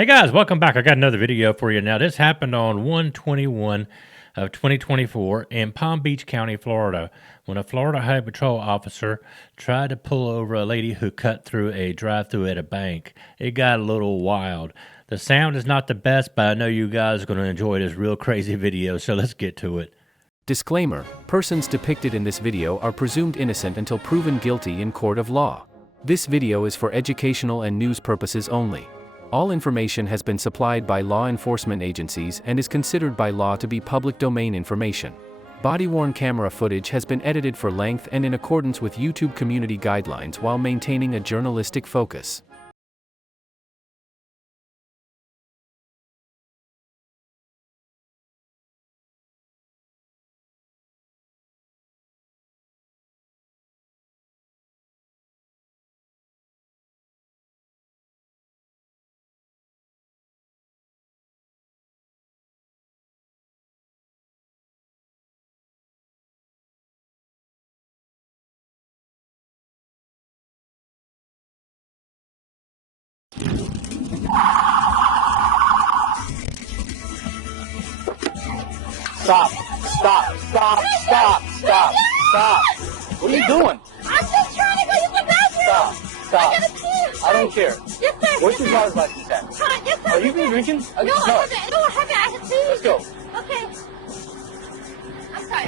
Hey guys, welcome back. I got another video for you. Now, this happened on 1/21 of 2024 in Palm Beach County, Florida, when a Florida Highway Patrol officer tried to pull over a lady who cut through a drive-thru at a bank. It got a little wild. The sound is not the best, but I know you guys are going to enjoy this real crazy video, so let's get to it. Disclaimer: persons depicted in this video are presumed innocent until proven guilty in court of law. This video is for educational and news purposes only. All information has been supplied by law enforcement agencies and is considered by law to be public domain information. Body-worn camera footage has been edited for length and in accordance with YouTube community guidelines while maintaining a journalistic focus. Stop! Stop! Stop! Stop! Stop! Stop! What are you doing? I'm just trying to go use the bathroom. Stop! Stop! I gotta pee. I don't care. Yes, sir. Where's your driver's license at? Yes, sir. Are you been drinking? No, I haven't. No, I haven't. I have pee. Let's go. Okay. I'm sorry.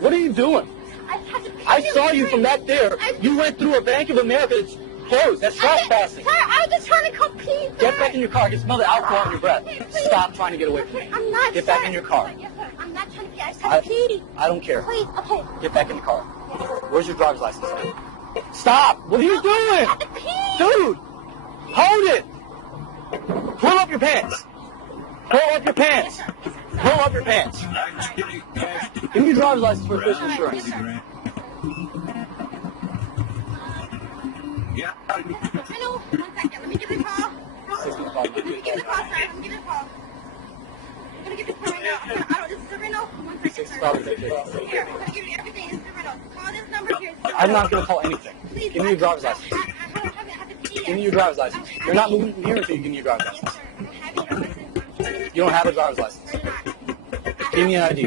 What are you doing? I have to pee. I saw you from that there. You went through a Bank of America that's closed. That's trespassing. Sir, I was just trying to come pee, sir. Get back in your car. I can smell the alcohol in your breath. Stop trying to get away from me. I'm not, Get back in your car. Yes, sir. I'm not trying to pee. I just have to pee. I don't care. Please, okay. Get back in the car. Where's your driver's license at? Stop! What are you doing? I have to pee. Dude! Hold it! Pull up your pants! Pull up your pants! Pull up your pants! Give me your driver's license for official insurance. I know. 1 second. Let me get the call. Let me get the call, sir. Let me get the call. I'm gonna get this call right now. This is the rental. 1 second, sir. Here, I'm gonna give you everything. This is the rental. Call this number here. I'm not going to call anything. Please, Give me your driver's license. I have to pee. Give me your driver's license. You're not moving from here until you give me your driver's license. Yes, sir. I don't have it. You don't have a driver's license. Give me an ID.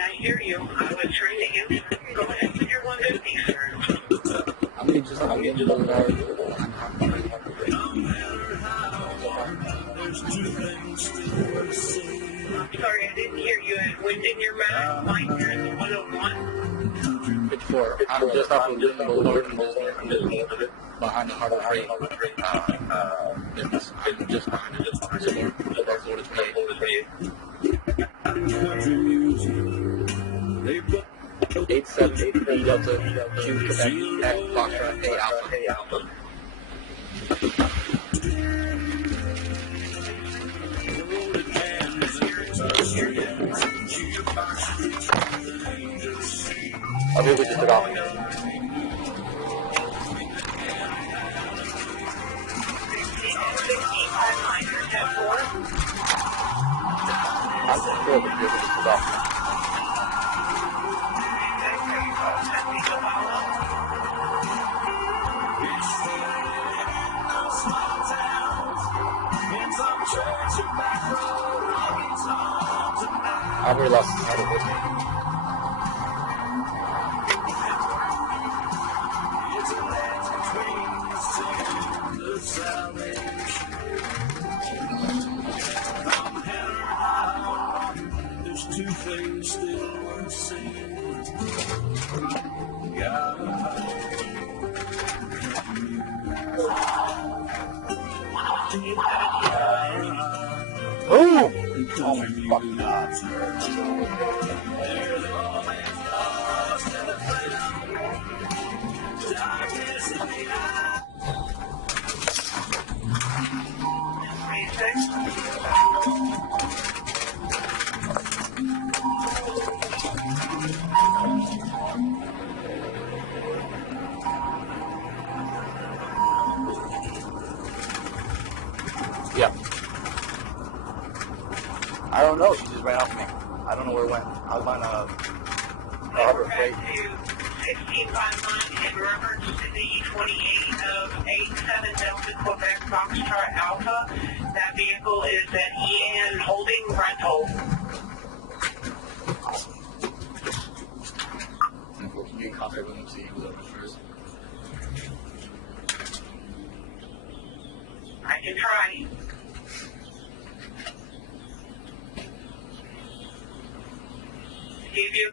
I hear you. I was trying to answer. Go ahead with your 150, sir. I'll get you the Sorry, I didn't hear you. Within your mouth, mine here is 101. 54. I'm just off of the Boulevard behind the Harbor Freight business. I'm just behind it. So that's what it's paid. 8783 Delta Q Quebec at Foxtrot A Alpha. I'll be able to just get off. I'm just sure that you're just get off. I've already lost the title with me. There's two things still worth saying. Oh! Oh my fucking God. Yeah. I don't know. She just ran off me. I don't know where it went. I was on Harbor Freight. Back to 1651 in reference to the 28 of 87 Delta Quebec Foxtrot Alpha. That vehicle is at EN Holding Rental. You can contact with him, see who's over first. I can try. Give you